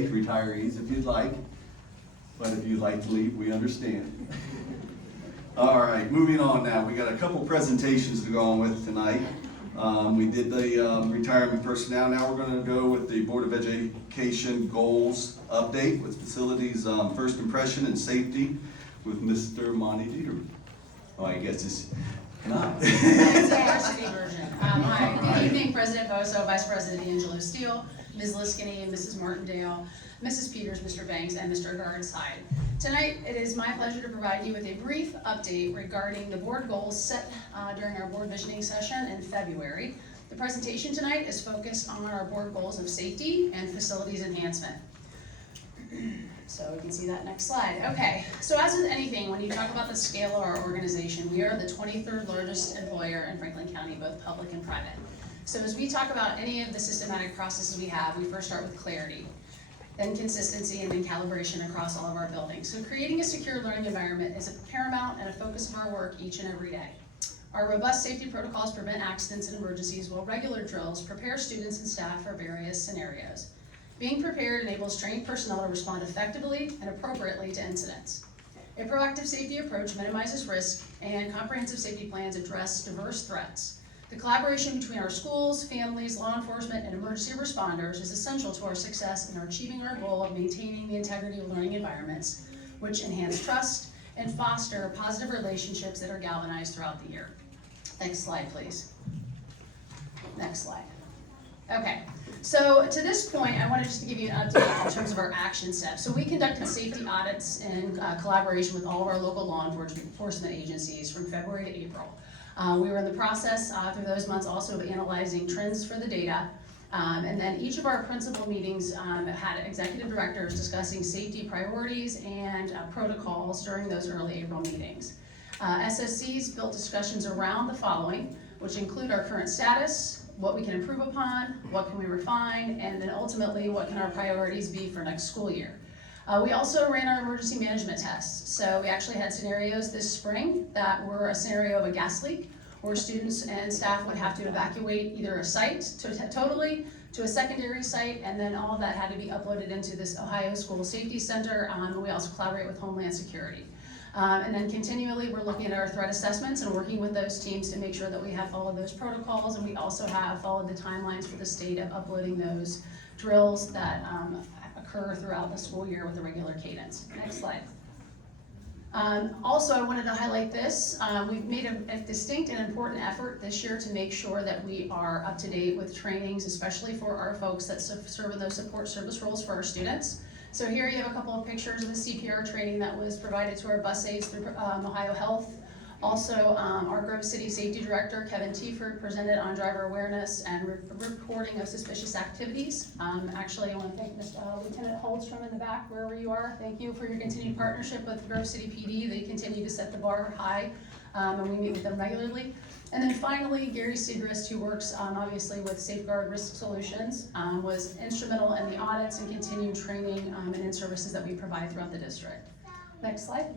Retirees if you'd like, but if you'd like to leave, we understand. All right, moving on now. We got a couple presentations to go on with tonight. We did the retirement personnel. Now we're going to go with the Board of Education goals update with facilities first impression and safety with Mr. Monty Dieter. Oh, I guess it's not. It's the varsity version. Hi, good evening, President Boso, Vice President Angelo Steele, Ms. Liskini, Mrs. Martindale, Mrs. Peters, Mr. Banks, and Mr. Gardside. Tonight, it is my pleasure to provide you with a brief update regarding the board goals set during our board visioning session in February. The presentation tonight is focused on our board goals of safety and facilities enhancement. So we can see that next slide. Okay, so as with anything, when you talk about the scale of our organization, we are the 23rd largest employer in Franklin County, both public and private. So as we talk about any of the systematic processes we have, we first start with clarity, then consistency, and then calibration across all of our buildings. So creating a secure learning environment is a paramount and a focus of our work each and every day. Our robust safety protocols prevent accidents and emergencies, while regular drills prepare students and staff for various scenarios. Being prepared enables trained personnel to respond effectively and appropriately to incidents. A proactive safety approach minimizes risk, and comprehensive safety plans address diverse threats. The collaboration between our schools, families, law enforcement, and emergency responders is essential to our success in achieving our goal of maintaining the integrity of learning environments, which enhance trust and foster positive relationships that are galvanized throughout the year. Next slide, please. Next slide. Okay, so to this point, I wanted just to give you an update in terms of our action steps. So we conducted safety audits in collaboration with all of our local law enforcement agencies from February to April. We were in the process through those months also of analyzing trends for the data. And then each of our principal meetings had executive directors discussing safety priorities and protocols during those early April meetings. SSCs built discussions around the following, which include our current status, what we can improve upon, what can we refine, and then ultimately what can our priorities be for next school year. We also ran our emergency management tests. So we actually had scenarios this spring that were a scenario of a gas leak, where students and staff would have to evacuate either a site totally to a secondary site, and then all of that had to be uploaded into this Ohio School Safety Center. We also collaborate with Homeland Security. And then continually we're looking at our threat assessments and working with those teams to make sure that we have followed those protocols, and we also have followed the timelines for the state of uploading those drills that occur throughout the school year with a regular cadence. Next slide. Also, I wanted to highlight this. We've made a distinct and important effort this year to make sure that we are up to date with trainings, especially for our folks that serve in those support service roles for our students. So here you have a couple of pictures of the CPR training that was provided to our bus aides through Ohio Health. Also, our Grove City Safety Director, Kevin Tieford, presented on driver awareness and reporting of suspicious activities. Actually, I want to thank Lieutenant Holdstrom in the back, wherever you are. Thank you for your continued partnership with Grove City PD. They continue to set the bar high, and we meet with them regularly. And then finally, Gary Segrist, who works obviously with Safeguard Risk Solutions, was instrumental in the audits and continued training and in services that we provide throughout the district. Next slide.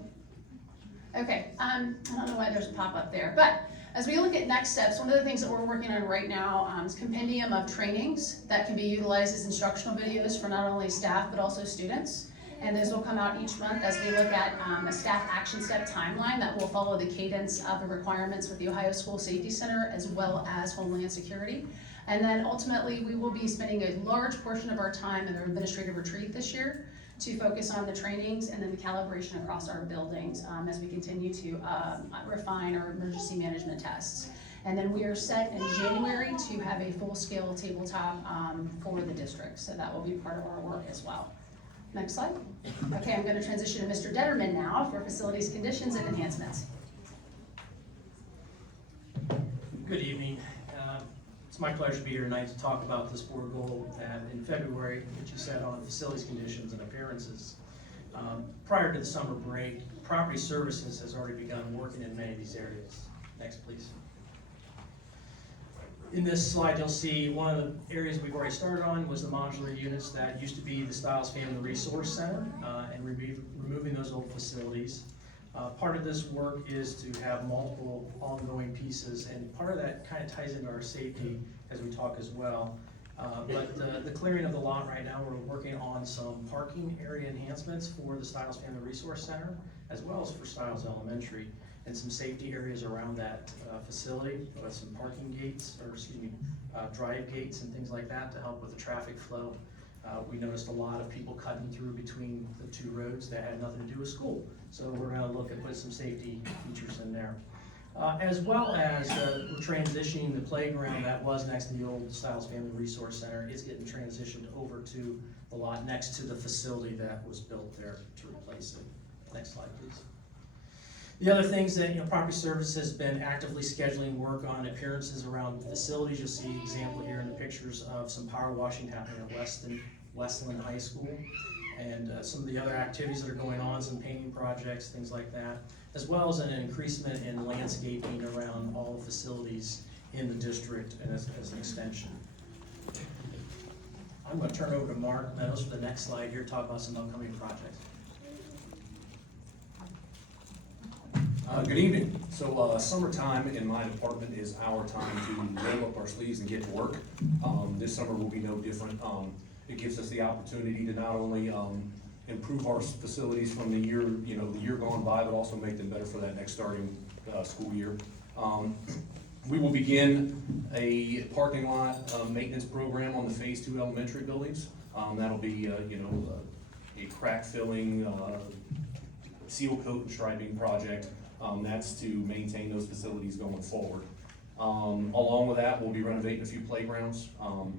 Okay, I don't know why there's a pop-up there, but as we look at next steps, one of the things that we're working on right now is compendium of trainings that can be utilized as instructional videos for not only staff but also students. And those will come out each month as we look at a staff action step timeline that will follow the cadence of the requirements with the Ohio School Safety Center as well as Homeland Security. And then ultimately we will be spending a large portion of our time in our administrative retreat this year to focus on the trainings and then the calibration across our buildings as we continue to refine our emergency management tests. And then we are set in January to have a full-scale tabletop for the district, so that will be part of our work as well. Next slide. Okay, I'm going to transition to Mr. Detterman now for facilities conditions and enhancements. Good evening. It's my pleasure to be here tonight to talk about this board goal that in February, which you set on facilities conditions and appearances. Prior to the summer break, Property Services has already begun working in many of these areas. Next, please. In this slide, you'll see one of the areas we've already started on was the modular units that used to be the Stiles Family Resource Center and removing those old facilities. Part of this work is to have multiple ongoing pieces, and part of that kind of ties into our safety as we talk as well, But the clearing of the lot right now, we're working on some parking area enhancements for the Stiles Family Resource Center, as well as for Stiles Elementary, and some safety areas around that facility, with some parking gates, or excuse me, drive gates and things like that to help with the traffic flow. We noticed a lot of people cutting through between the two roads that had nothing to do with school. So we're gonna look at putting some safety features in there. As well as we're transitioning the playground that was next to the old Stiles Family Resource Center. It's getting transitioned over to the lot next to the facility that was built there to replace it. Next slide, please. The other things that, Property Service has been actively scheduling work on appearances around the facilities. You'll see an example here in the pictures of some power washing happening at Westland High School, and some of the other activities that are going on, some painting projects, things like that, as well as an increasement in landscaping around all the facilities in the district and as an extension. I'm going to turn over to Mark Meadows for the next slide here, talk about some upcoming projects. Good evening. So summertime in my department is our time to roll up our sleeves and get to work. This summer will be no different. It gives us the opportunity to not only improve our facilities from the year gone by, but also make them better for that next starting school year. We will begin a parking lot maintenance program on the Phase 2 elementary buildings. That'll be a crack filling, seal coat and striping project. That's to maintain those facilities going forward. Along with that, we'll be renovating a few playgrounds.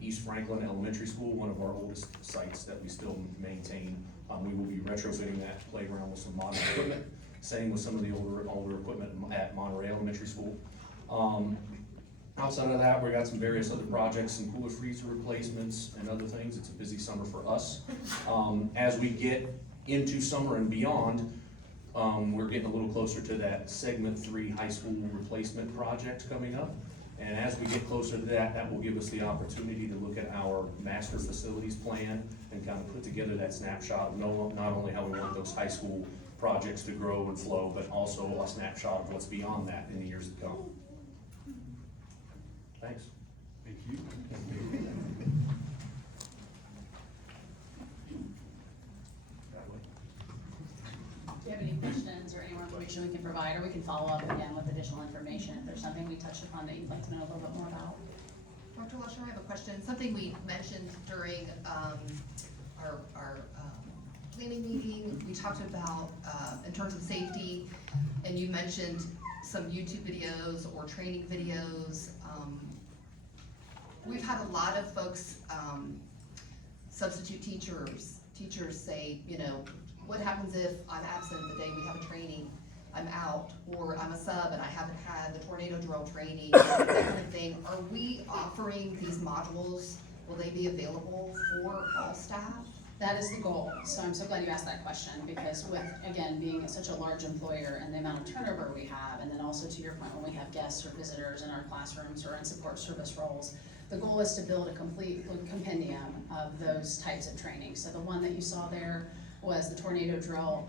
East Franklin Elementary School, one of our oldest sites that we still maintain. We will be retrofitting that playground with some modern equipment. Same with some of the older equipment at Monterey Elementary School. Outside of that, we got some various other projects, some cooler freezer replacements and other things. It's a busy summer for us. As we get into summer and beyond, we're getting a little closer to that segment 3 high school replacement project coming up. And as we get closer to that, that will give us the opportunity to look at our master facilities plan and kind of put together that snapshot of not only how we want those high school projects to grow and flow, but also a snapshot of what's beyond that in the years to come. Thanks. Thank you. Do you have any questions or any more information we can provide, or we can follow up again with additional information if there's something we touched upon that you'd like to know a little bit more about? Dr. Lusher, I have a question. Something we mentioned during our planning meeting, we talked about in terms of safety, and you mentioned some YouTube videos or training videos. We've had a lot of folks, substitute teachers say, what happens if I'm absent the day we have a training, I'm out, or I'm a sub and I haven't had the tornado drill training, that kind of thing. Are we offering these modules? Will they be available for all staff? That is the goal, so I'm so glad you asked that question, because with, again, being such a large employer and the amount of turnover we have, and then also to your point, when we have guests or visitors in our classrooms or in support service roles, the goal is to build a complete compendium of those types of trainings. So the one that you saw there was the tornado drill.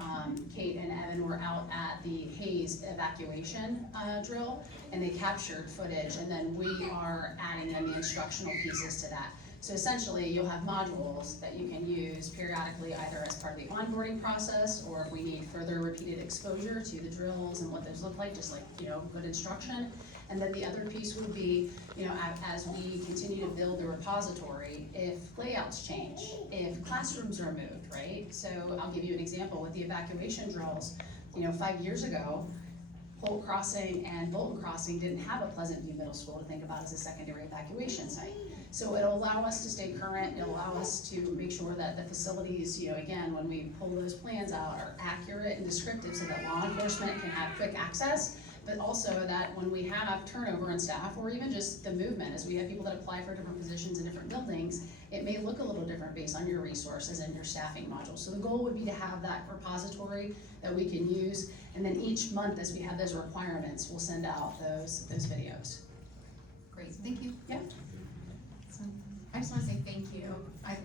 Kate and Evan were out at the Hayes evacuation drill, and they captured footage, and then we are adding in the instructional pieces to that. So essentially, you'll have modules that you can use periodically, either as part of the onboarding process, or if we need further repeated exposure to the drills and what those look like, just like, good instruction. And then the other piece would be, as we continue to build the repository, if layouts change, if classrooms are moved, right? So I'll give you an example with the evacuation drills. 5 years ago, Holt Crossing and Bolton Crossing didn't have a Pleasant View Middle School to think about as a secondary evacuation site. So it'll allow us to stay current, it'll allow us to make sure that the facilities, again, when we pull those plans out, are accurate and descriptive so that law enforcement can have quick access, but also that when we have turnover in staff, or even just the movement, as we have people that apply for different positions in different buildings, it may look a little different based on your resources and your staffing module. So the goal would be to have that repository that we can use, and then each month as we have those requirements, we'll send out those videos. Great, thank you. Yeah. So I just want to say thank you. I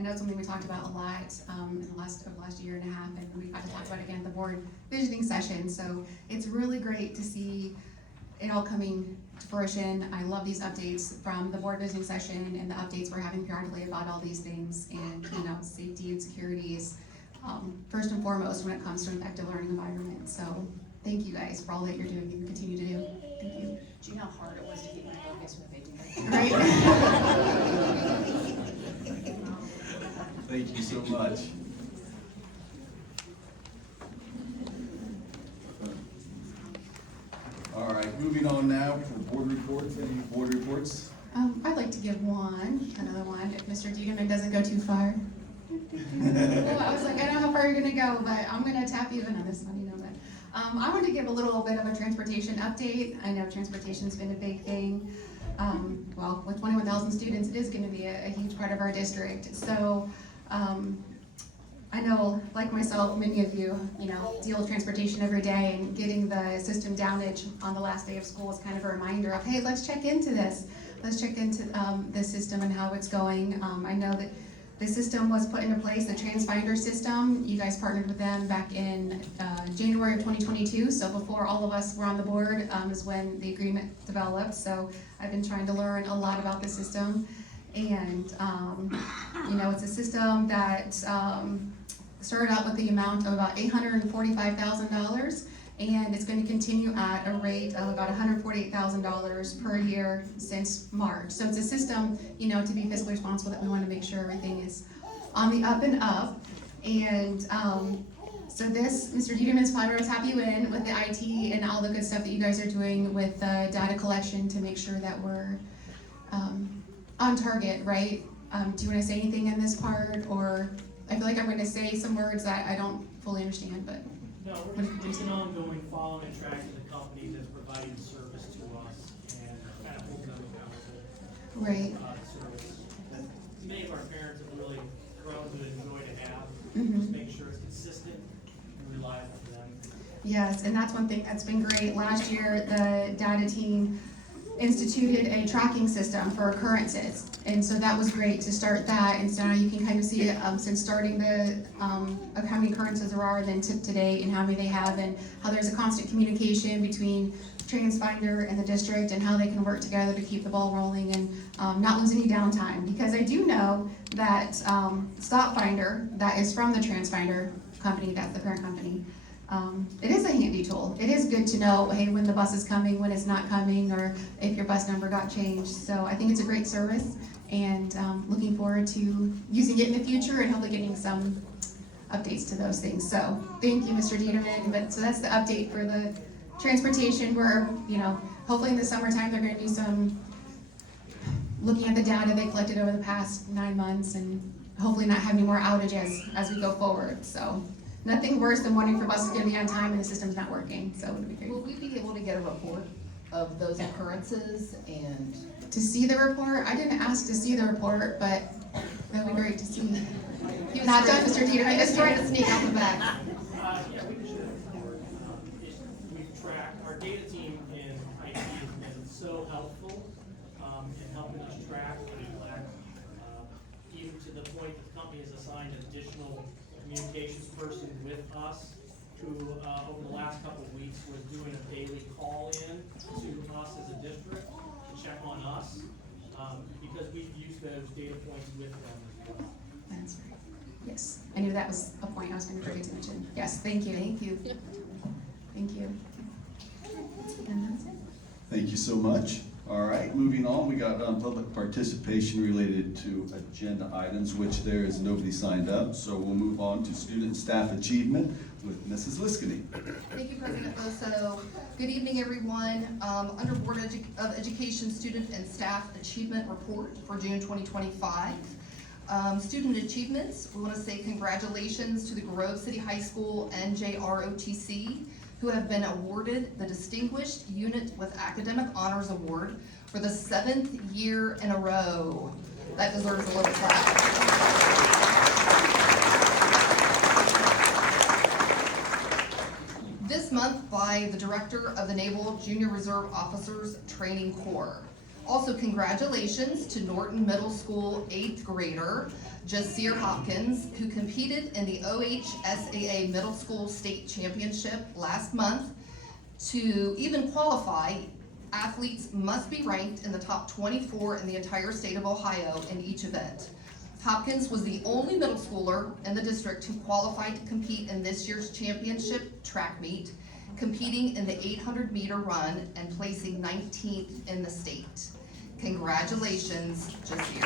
know it's something we talked about a lot in the last year and a half, and we've got to talk about it again at the board visioning session. So it's really great to see it all coming to fruition. I love these updates from the board visiting session and the updates we're having periodically about all these things. And, you know, safety and security is first and foremost when it comes to an effective learning environment. So thank you guys for all that you're doing and continue to do. Thank you. Do you know how hard it was to keep my focus moving? Right? Thank you so much. All right, moving on now for board reports. Any board reports? I'd like to give another one, if Mr. Dieterman doesn't go too far. Well, I was like, I don't know how far you're gonna go, but I'm gonna tap you in on this one, you know, but, I wanted to give a little bit of a transportation update. I know transportation's been a big thing. Well, with 21,000 students, it is gonna be a huge part of our district. So, I know, like myself, many of you, deal with transportation every day, and getting the system downage on the last day of school is kind of a reminder of, hey, let's check into this. Let's check into the system and how it's going. I know that the system was put into place, the TransFinder system. You guys partnered with them back in January of 2022, so before all of us were on the board is when the agreement developed. So I've been trying to learn a lot about the system. And, it's a system that started out with the amount of about $845,000, and it's going to continue at a rate of about $148,000 per year since March. So it's a system, to be fiscally responsible, that we want to make sure everything is on the up and up. And so this, Mr. Dieterman's probably will tap you in with the IT and all the good stuff that you guys are doing with data collection to make sure that we're on target, right? Do you want to say anything in this part, or I feel like I'm going to say some words that I don't fully understand, but. No, it's an ongoing following and tracking the company that's providing the service to us and kind of holding them accountable. Right. Service that many of our parents have really grown to enjoy to have. Mhm. Just make sure it's consistent and reliable for them. Yes, and that's one thing that's been great. Last year, the data team instituted a tracking system for occurrences. And so that was great to start that. And so now you can kind of see, since starting of how many occurrences there are then to date, and how many they have, and how there's a constant communication between TransFinder and the district, and how they can work together to keep the ball rolling and not lose any downtime. Because I do know that StopFinder, that is from the TransFinder company, that's the parent company, it is a handy tool. It is good to know, hey, when the bus is coming, when it's not coming, or if your bus number got changed. So I think it's a great service, and looking forward to using it in the future and hopefully getting some updates to those things. So thank you, Mr. Dieterman. But so that's the update for the transportation. Where, hopefully in the summertime they're going to do some looking at the data they collected over the past 9 months, and hopefully not have any more outages as we go forward. So. Nothing worse than wondering if your bus is going to be on time and the system's not working, so it would be great. Will we be able to get a report of those occurrences and? To see the report, I didn't ask to see the report, but that would be great to see. Not done, Mr. Dieter, I I just just tried to sneak out the back. Yeah, we can share that report. We've tracked, our data team in IT has been so helpful in helping us track and collect, even to the point that the company has assigned an additional communications person with us who, over the last couple of weeks, was doing a daily call-in to us as a district to check on us, because we've used those data points with them as well. That's right. Yes, I knew that was a point I was going to bring to mention. Yes, thank you. Thank you. Thank you. And that's it. Thank you so much. All right, moving on, we got public participation related to agenda items, which there is nobody signed up. So we'll move on to student and staff achievement with Mrs. Liskany. Thank you, President Boso. Good evening, everyone. Under Board of Education Student and Staff Achievement Report for June 2025. Student achievements, we want to say congratulations to the Grove City High School NJROTC, who have been awarded the Distinguished Unit with Academic Honors Award for the 7th year in a row. That deserves a little clap. This month by the Director of the Naval Junior Reserve Officers Training Corps. Also, congratulations to Norton Middle School 8th grader, Jasir Hopkins, who competed in the OHSAA Middle School State Championship last month to even qualify athletes must be ranked in the top 24 in the entire state of Ohio in each event. Hopkins was the only middle schooler in the district who qualified to compete in this year's championship track meet, competing in the 800-meter run and placing 19th in the state. Congratulations, Jasir.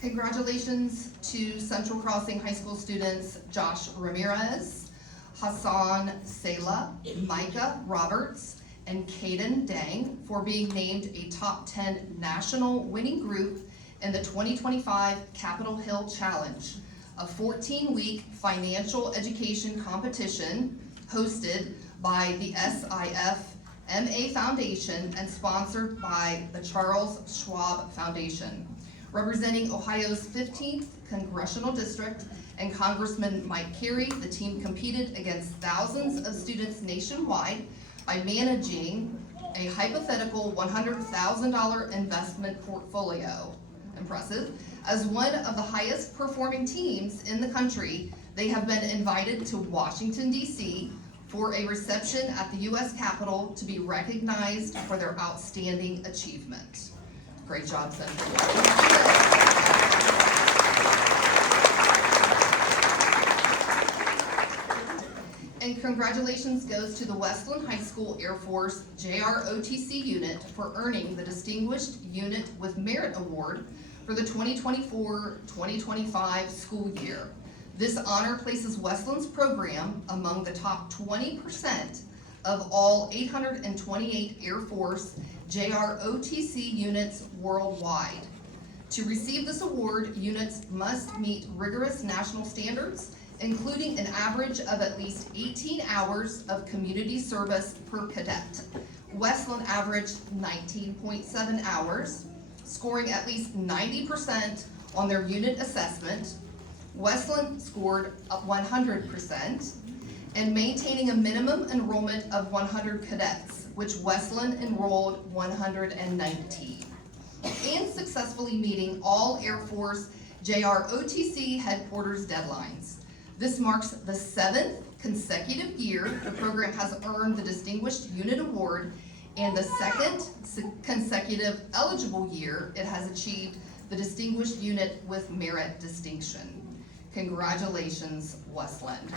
Congratulations to Central Crossing High School students Josh Ramirez, Hassan Sela, Micah Roberts, and Caden Dang for being named a top 10 national winning group in the 2025 Capitol Hill Challenge, a 14-week financial education competition hosted by the SIF MA Foundation and sponsored by the Charles Schwab Foundation. Representing Ohio's 15th Congressional District and Congressman Mike Carey, the team competed against thousands of students nationwide by managing a hypothetical $100,000 investment portfolio. Impressive. As one of the highest performing teams in the country, they have been invited to Washington, D.C. for a reception at the U.S. Capitol to be recognized for their outstanding achievement. Great job, Central. And congratulations goes to the Westland High School Air Force JROTC unit for earning the Distinguished Unit with Merit Award for the 2024-2025 school year. This honor places Westland's program among the top 20% of all 828 Air Force JROTC units worldwide. To receive this award, units must meet rigorous national standards, including an average of at least 18 hours of community service per cadet. Westland averaged 19.7 hours, scoring at least 90% on their unit assessment. Westland scored 100%, and maintaining a minimum enrollment of 100 cadets, which Westland enrolled 119, and successfully meeting all Air Force JROTC headquarters deadlines. This marks the 7th consecutive year the program has earned the Distinguished Unit Award and the 2nd consecutive eligible year it has achieved the Distinguished Unit with Merit distinction. Congratulations, Westland.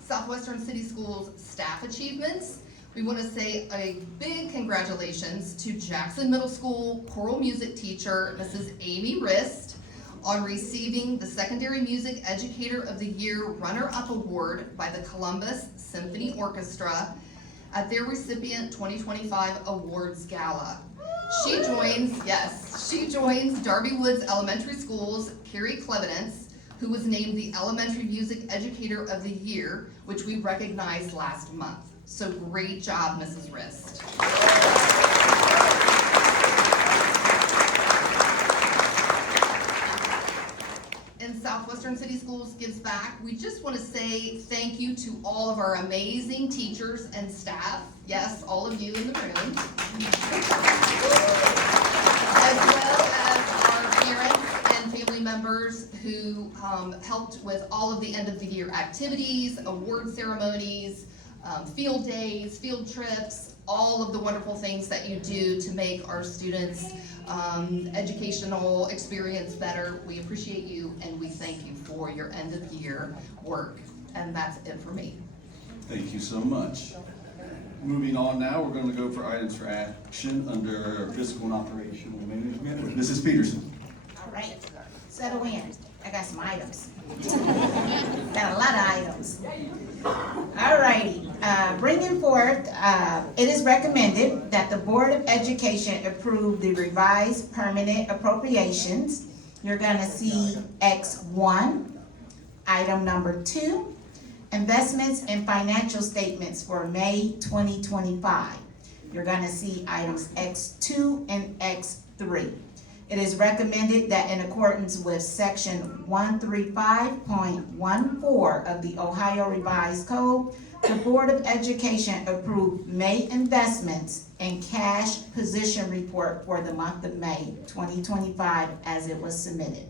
Southwestern City Schools staff achievements. We want to say a big congratulations to Jackson Middle School choral music teacher, Mrs. Amy Rist, on receiving the Secondary Music Educator of the Year Runner-Up Award by the Columbus Symphony Orchestra at their recipient 2025 Awards Gala. She joins Darby Woods Elementary School's Carrie Clevenance, who was named the Elementary Music Educator of the Year, which we recognized last month. So great job, Mrs. Rist. And Southwestern City Schools Gives Back, we just want to say thank you to all of our amazing teachers and staff. Yes, all of you in the room. As well as our parents and family members who helped with all of the end of the year activities, award ceremonies, field days, field trips, all of the wonderful things that you do to make our students' educational experience better. We appreciate you and we thank you for your end of year work. And that's it for me. Thank you so much. Moving on now, we're going to go for items for action under fiscal and operational management with Mrs. Peterson. All right, settle in. I got some items. Got a lot of items. All righty, bringing forth, it is recommended that the Board of Education approve the revised permanent appropriations. You're gonna see X1, item number 2, investments and financial statements for May 2025. You're gonna see items X2 and X3. It is recommended that in accordance with section 135.14 of the Ohio Revised Code, the the Board of Education approve May investments and cash position report for the month of May 2025 as it was submitted.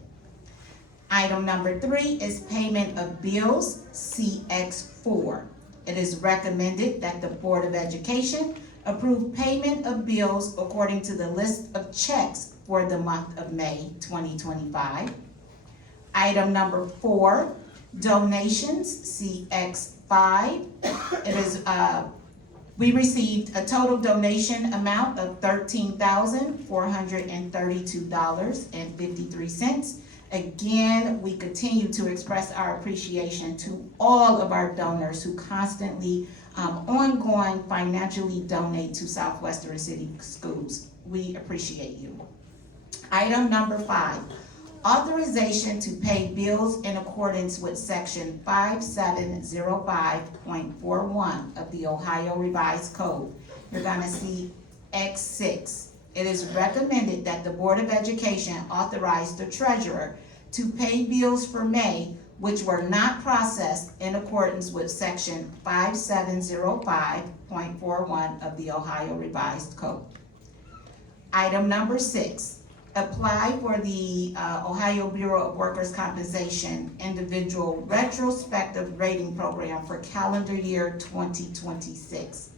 Item number 3 is payment of bills, CX4. It is recommended that the Board of Education approve payment of bills according to the list of checks for the month of May 2025. Item number 4, donations, CX5. It is, we received a total donation amount of $13,432.53. Again, we continue to express our appreciation to all of our donors who constantly, ongoing financially donate to Southwestern City Schools. We appreciate you. Item number 5, authorization to pay bills in accordance with section 5705.41 of the Ohio Revised Code. You're gonna see X6. It is recommended that the Board of Education authorize the treasurer to pay bills for May which were not processed in accordance with section 5705.41 of the Ohio Revised Code. Item number 6, apply for the Ohio Bureau of Workers' Compensation Individual Retrospective Rating Program for calendar year 2026.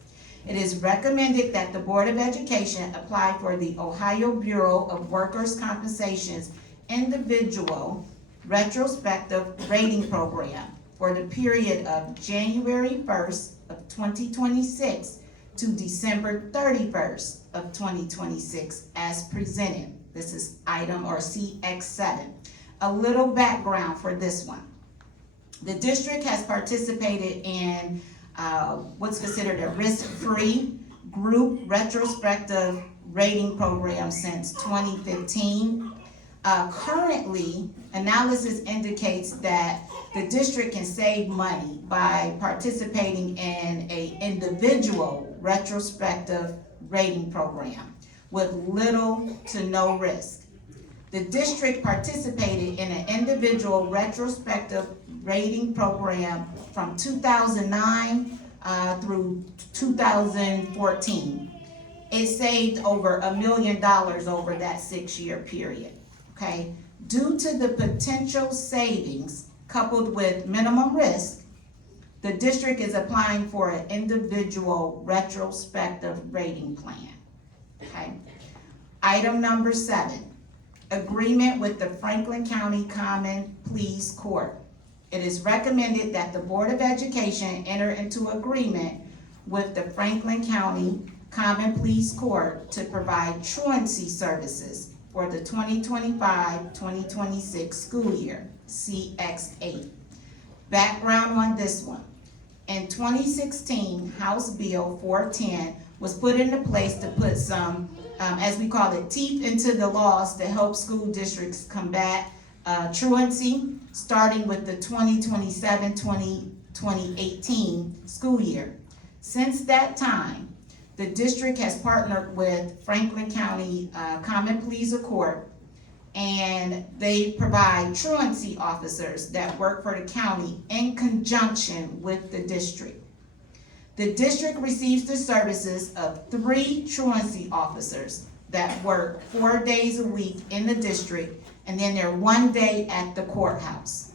It is recommended that the Board of Education apply for the Ohio Bureau of Workers' Compensation's Individual Retrospective Rating Program for the period of January 1st of 2026 to December 31st of 2026 as presented. This is item or CX7. A little background for this one. The district has participated in what's considered a risk-free group retrospective rating program since 2015. Currently, analysis indicates that the district can save money by participating in an individual retrospective rating program with little to no risk. The district participated in an individual retrospective rating program from 2009 through 2014. It saved over $1 million over that 6-year period, okay? Due to the potential savings coupled with minimum risk, the district is applying for an individual retrospective rating plan, okay? Item number 7, agreement with the Franklin County Common Pleas Court. It is recommended that the Board of Education enter into agreement with the Franklin County Common Pleas Court to provide truancy services for the 2025-2026 school year, CX8. Background on this one. In 2016, House Bill 410 was put into place to put some, as we call it, teeth into the laws to help school districts combat truancy, starting with the 2027-2018 school year. Since that time, the district has partnered with Franklin County Common Pleas Court, and they provide truancy officers that work for the county in conjunction with the district. The district receives the services of 3 truancy officers that work 4 days a week in the district, and then they're 1 day at the courthouse.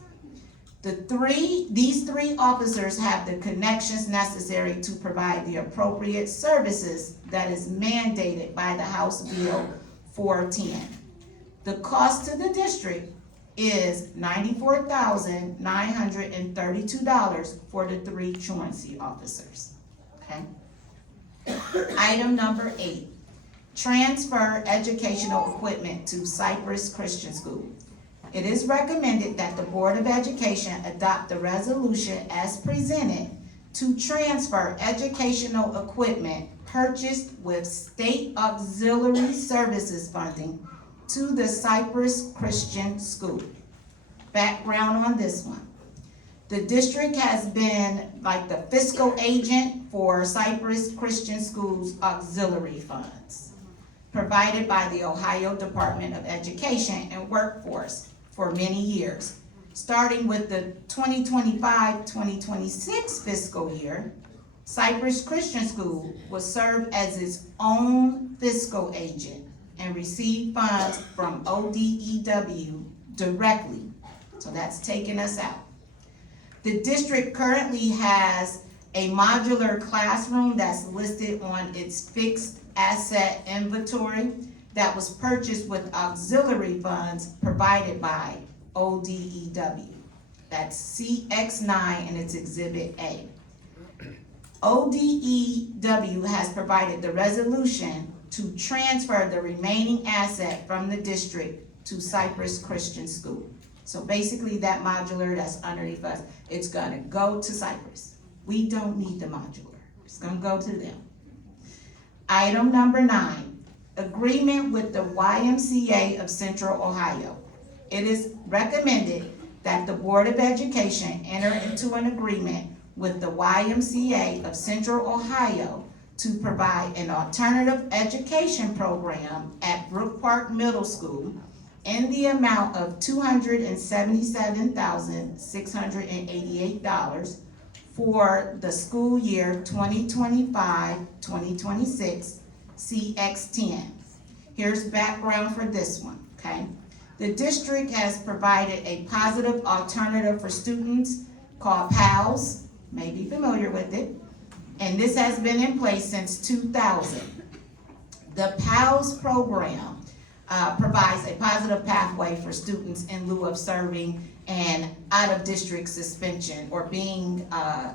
These three officers have the connections necessary to provide the appropriate services that is mandated by the House Bill 410. The cost to the district is $94,932 for the 3 truancy officers, okay? Item number 8, transfer educational equipment to Cypress Christian School. It is recommended that the Board of Education adopt the resolution as presented to transfer educational equipment purchased with state auxiliary services funding to the Cypress Christian School. Background on this one. The district has been like the fiscal agent for Cypress Christian School's auxiliary funds, provided by the Ohio Department of Education and Workforce for many years. starting with the 2025-2026 fiscal year, Cypress Christian School will serve as its own fiscal agent and receive funds from ODEW directly. So that's taking us out. The district currently has a modular classroom that's listed on its fixed asset inventory that was purchased with auxiliary funds provided by ODEW. That's CX9 and it's Exhibit A. ODEW has provided the resolution to transfer the remaining asset from the district to Cypress Christian School. So basically that modular that's underneath us, it's gonna go to Cypress. We don't need the modular, it's gonna go to them. Item number 9, agreement with the YMCA of Central Ohio. It is recommended that the Board of Education enter into an agreement with the YMCA of Central Ohio to provide an alternative education program at Brook Park Middle School in the amount of $277,688 for the school year 2025-2026 CX10. Here's background for this one, okay? The district has provided a positive alternative for students called PALS, may be familiar with it, and this has been in place since 2000. The PALS program provides a positive pathway for students in lieu of serving an out-of-district suspension or being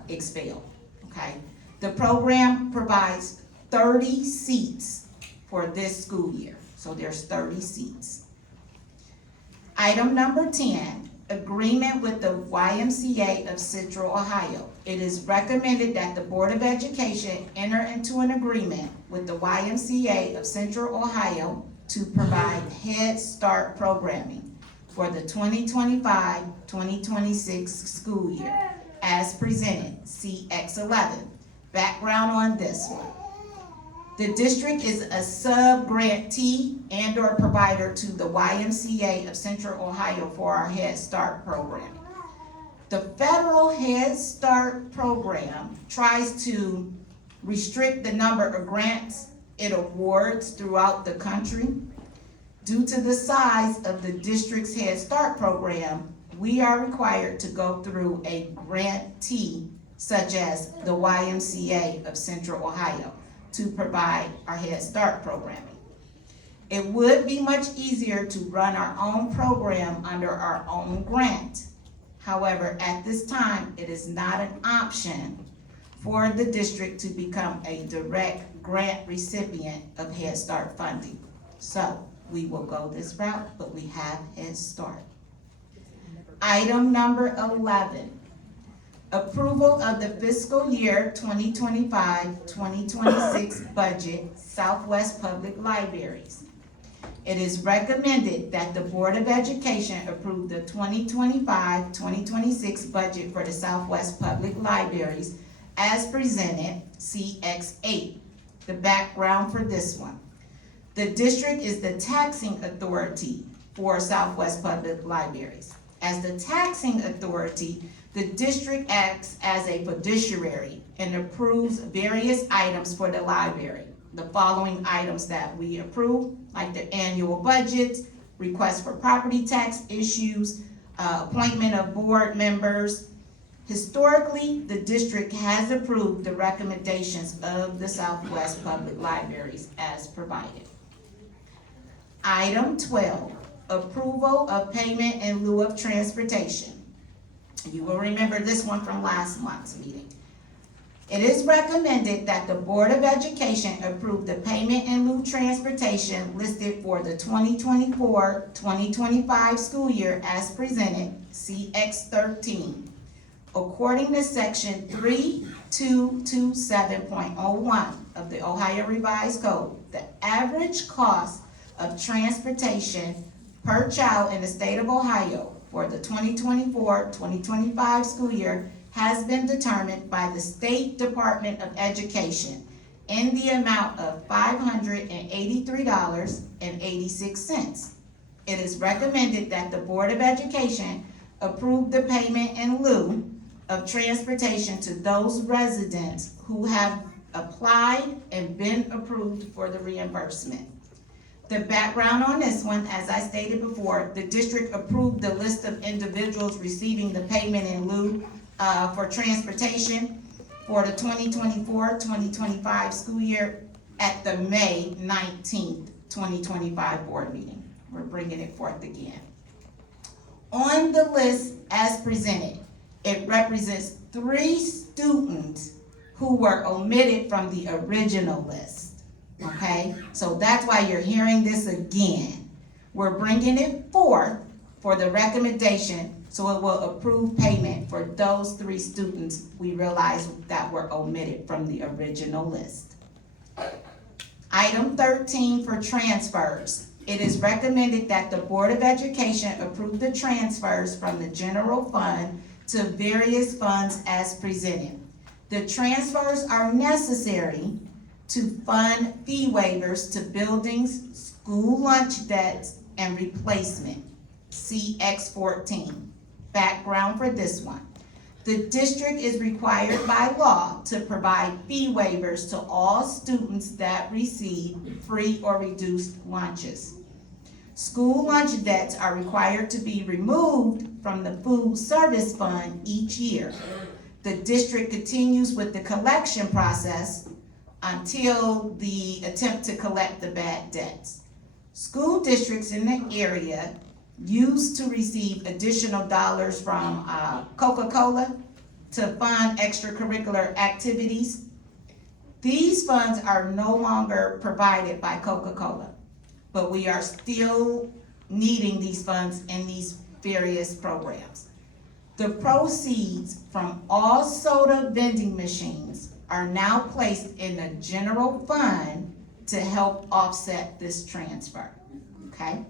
expelled, okay? The program provides 30 seats for this school year, so there's 30 seats. Item number 10, agreement with the YMCA of Central Ohio. It is recommended that the Board of Education enter into an agreement with the YMCA of Central Ohio to provide Head Start programming for the 2025-2026 school year as presented, CX11. Background on this one. The district is a sub-grantee and/or provider to the YMCA of Central Ohio for our Head Start program. The federal Head Start program tries to restrict the number of grants it awards throughout the country. Due to the size of the district's Head Start program, we are required to go through a grantee such as the YMCA of Central Ohio to provide our Head Start programming. It would be much easier to run our own program under our own grant. However, at this time, it is not an option for the district to become a direct grant recipient of Head Start funding. So we will go this route, but we have Head Start. Item number 11, approval of the fiscal year 2025-2026 budget, Southwest Public Libraries. It is recommended that the Board of Education approve the 2025-2026 budget for the Southwest Public Libraries as presented, CX8. The background for this one. The district is the taxing authority for Southwest Public Libraries. As the taxing authority, the district acts as a fiduciary and approves various items for the library. The following items that we approve, like the annual budgets, requests for property tax issues, appointment of board members. Historically, the district has approved the recommendations of the Southwest Public Libraries as provided. Item 12, approval of payment in lieu of transportation. You will remember this one from last month's meeting. It is recommended that the Board of Education approve the payment in lieu transportation listed for the 2024-2025 school year as presented, CX13. According to section 3227.01 of the Ohio Revised Code, the average cost of transportation per child in the state of Ohio for the 2024-2025 school year has been determined by the State Department of Education in the amount of $583.86. It is recommended that the Board of Education approve the payment in lieu of transportation to those residents who have applied and been approved for the reimbursement. The background on this one, as I stated before, the district approved the list of individuals receiving the payment in lieu for transportation for the 2024-2025 school year at the May 19th, 2025 board meeting. We're bringing it forth again. On the list as presented, it represents 3 students who were omitted from the original list, okay? So that's why you're hearing this again. We're bringing it forth for the recommendation so it will approve payment for those 3 students we realize that were omitted from the original list. Item 13 for transfers. It is recommended that the Board of Education approve the transfers from the general fund to various funds as presented. The transfers are necessary to fund fee waivers to buildings, school lunch debts, and replacement, CX14. Background for this one. The district is required by law to provide fee waivers to all students that receive free or reduced lunches. School lunch debts are required to be removed from the food service fund each year. The district continues with the collection process until the attempt to collect the bad debts. School districts in the area used to receive additional dollars from Coca-Cola to fund extracurricular activities. These funds are no longer provided by Coca-Cola, but we are still needing these funds in these various programs. The proceeds from all soda vending machines are now placed in the general fund to help offset this transfer, okay?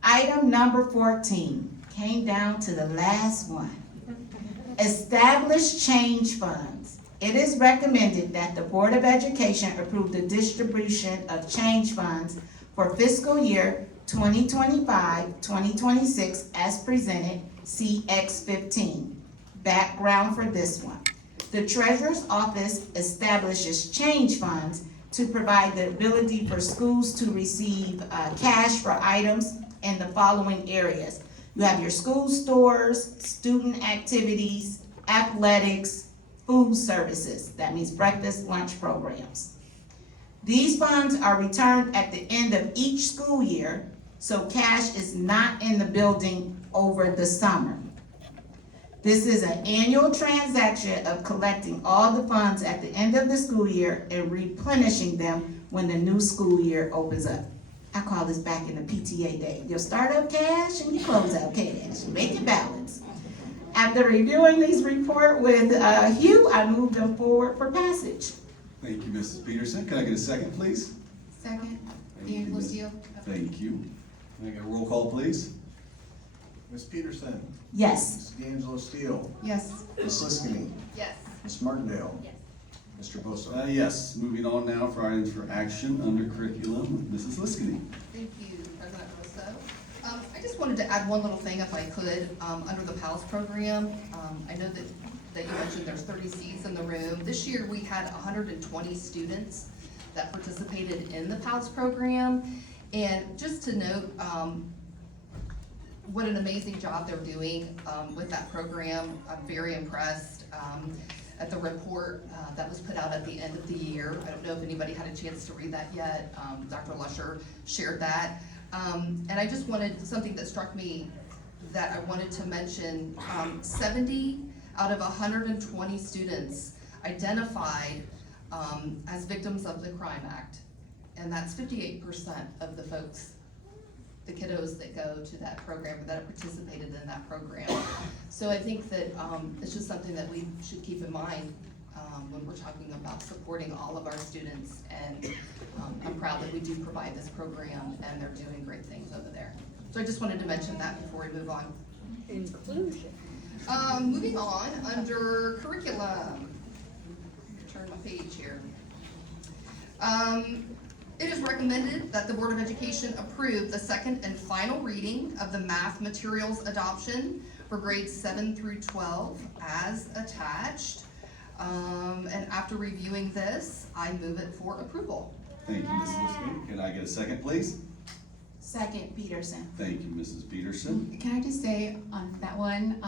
Item number 14, came down to the last one. Establish change funds. It is recommended that the Board of Education approve the distribution of change funds for fiscal year 2025-2026 as presented, CX15. Background for this one. The Treasurer's Office establishes change funds to provide the ability for schools to receive cash for items in the following areas. You have your school stores, student activities, athletics, food services. That means breakfast, lunch programs. These funds are returned at the end of each school year, so cash is not in the building over the summer. This is an annual transaction of collecting all the funds at the end of the school year and replenishing them when the new school year opens up. I call this back in the PTA day. You'll start up cash and you close out cash. Make it balance. After reviewing these report with Hugh, I move them forward for passage. Thank you, Mrs. Peterson. Can I get a second, please? Second, Thank you, D'Angelo Ms. Steele. Thank you. Can I get a roll call, please? Ms. Peterson? Yes. Ms. D'Angelo Steele? Yes. Ms. Liskini? Yes. Ms. Martindale? Yes. Mr. Bosso? Yes. Moving on now for items for action under curriculum, Mrs. Liskini. Thank you, President Rosso. I just wanted to add one little thing if I could, under the PALS program. I know that you mentioned there's 30 seats in the room. This year we had 120 students that participated in the PALS program. And just to note, what an amazing job they're doing with that program. I'm very impressed at the report that was put out at the end of the year. I don't know if anybody had a chance to read that yet. Dr. Lusher shared that. And I just wanted, something that struck me that I wanted to mention, 70 out of 120 students identified as victims of the Crime Act. And that's 58% of the folks, the kiddos that go to that program, that have participated in that program. So I think that it's just something that we should keep in mind when we're talking about supporting all of our students. And I'm proud that we do provide this program and they're doing great things over there. So I just wanted to mention that before we move on. Inclusion. Moving on, under curriculum. Turn my page here. It is recommended that the Board of Education approve the second and final reading of the math materials adoption for grades 7 through 12 as attached. And after reviewing this, I move it for approval. Thank you, Mrs. Liskini. Can I get a second, please? Second, Peterson. Thank you, Mrs. Peterson. Can I just say on that one,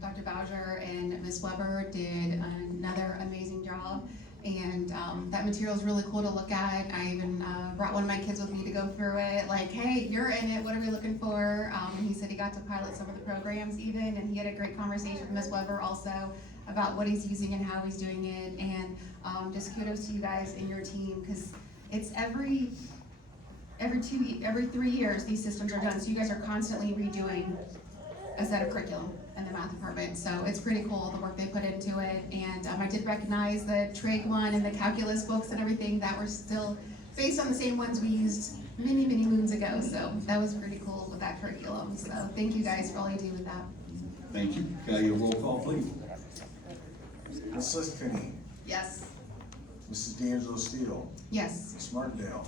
Dr. Bowser and Ms. Weber did another amazing job. And that material is really cool to look at. I even brought one of my kids with me to go through it, like, hey, you're in it, what are we looking for? And he said he got to pilot some of the programs even, and he had a great conversation with Ms. Weber also about what he's using and how he's doing it. And just kudos to you guys and your team, because it's every 3 years, these systems are done, so you guys are constantly redoing a set of curriculum in the math department, so it's pretty cool, the work they put into it. And I did recognize the trig one and the calculus books and everything that were still based on the same ones we used many, many moons ago, so that was pretty cool with that curriculum. So thank you guys for all you do with that. Thank you. Can I get a roll call, please? Ms. Liskini, Yes. Mrs. D'Angelo Steele, Yes. Ms. Martindale,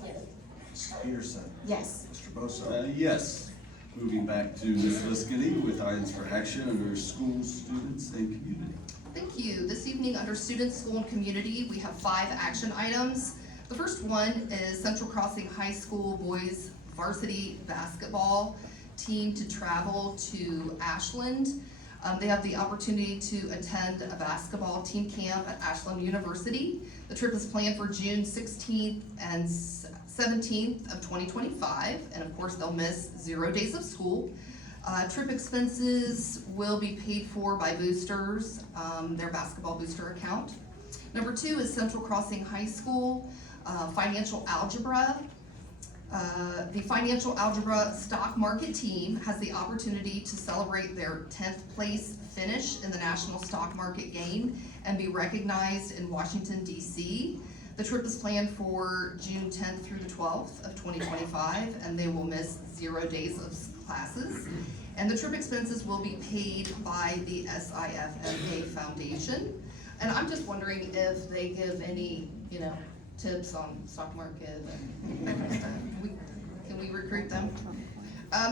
Mrs. Peterson, Yes. Mr. Bosso. Yes. Moving back to Ms. Liskini with items for action under school, students, and community. Thank you. This evening, under Students, School, and Community, we have 5 action items. The first one is Central Crossing High School boys varsity basketball team to travel to Ashland. They have the opportunity to attend a basketball team camp at Ashland University. The trip is planned for June 16th and 17th of 2025, and of course, they'll miss 0 days of school. Trip expenses will be paid for by boosters, their basketball booster account. Number 2 is Central Crossing High School, financial algebra. The financial algebra stock market team has the opportunity to celebrate their 10th place finish in the national stock market game and be recognized in Washington, D.C. The trip is planned for June 10th through the 12th of 2025, and they will miss 0 days of classes. And the trip expenses will be paid by the SIFMA Foundation. And I'm just wondering if they give any, tips on stock market and that kind of stuff. Can we recruit them?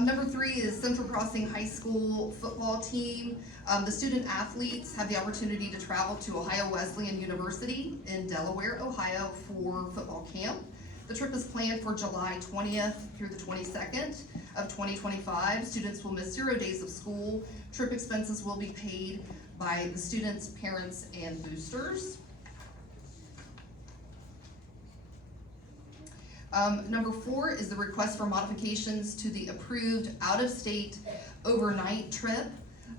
Number 3 is Central Crossing High School football team. The student athletes have the opportunity to travel to Ohio Wesleyan University in Delaware, Ohio for football camp. The trip is planned for July 20th through the 22nd of 2025. Students will miss 0 days of school. Trip expenses will be paid by the students, parents, and boosters. Number 4 is the request for modifications to the approved out-of-state overnight trip.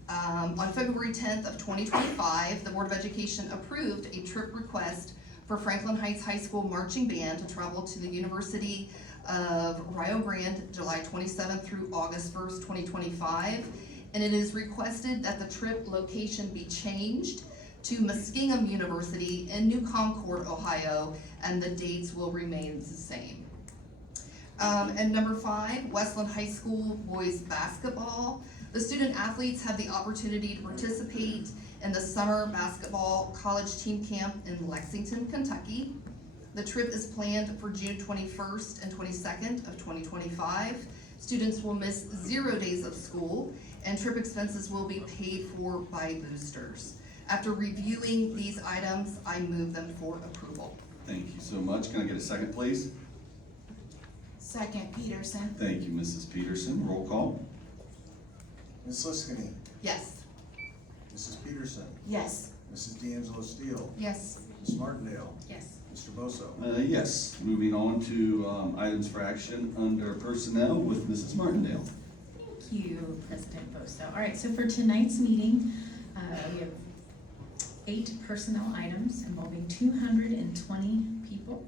On February 10th of 2025, the Board of Education approved a trip request for Franklin Heights High School Marching Band to travel to the University of Rio Grande, July 27th through August 1st, 2025. And it is requested that the trip location be changed to Muskingum University in New Concord, Ohio, and the dates will remain the same. And number 5, Westland High School boys basketball. The student athletes have the opportunity to participate in the summer basketball college team camp in Lexington, Kentucky. The trip is planned for June 21st and 22nd of 2025. Students will miss 0 days of school, and trip expenses will be paid for by boosters. After reviewing these items, I move them for approval. Thank you so much. Can I get a second, please? Second, Peterson. Thank you, Mrs. Peterson. Roll call. Ms. Liskini, Yes. Mrs. Peterson, Yes. Mrs. D'Angelo Steele, Yes. Ms. Martindale, Yes. Mr. Bosso. Yes. Moving on to items for action under personnel with Mrs. Martindale. Thank you, President Bosso. All right, so for tonight's meeting, we have 8 personnel items involving 220 people.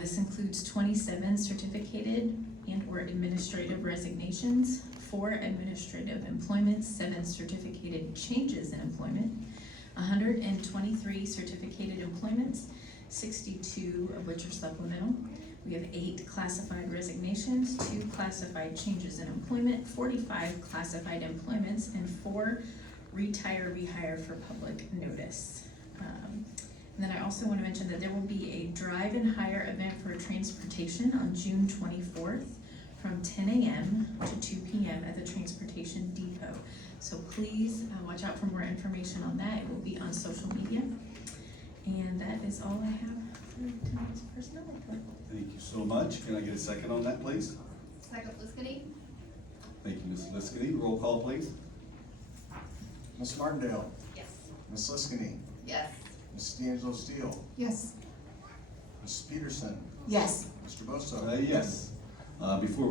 This includes 27 certificated and/or administrative resignations, 4 administrative employments, 7 certificated changes in employment, 123 certificated employments, 62 of which are supplemental. We have 8 classified resignations, 2 classified changes in employment, 45 classified employments, and 4 retire, rehire for public notice. And then I also want to mention that there will be a drive and hire event for transportation on June 24th from 10 a.m. to 2 p.m. at the Transportation Depot. So please watch out for more information on that. It will be on social media. And that is all I have for tonight's personnel report. Thank you so much. Can I get a second on that, please? Second, Liskini? Thank you, Ms. Liskini. Roll call, please. Ms. Martindale, Yes. Ms. Liskini, Yes. Mrs. D'Angelo Steele, Yes. Mrs. Peterson, Yes. Mr. Bosso. Yes. Before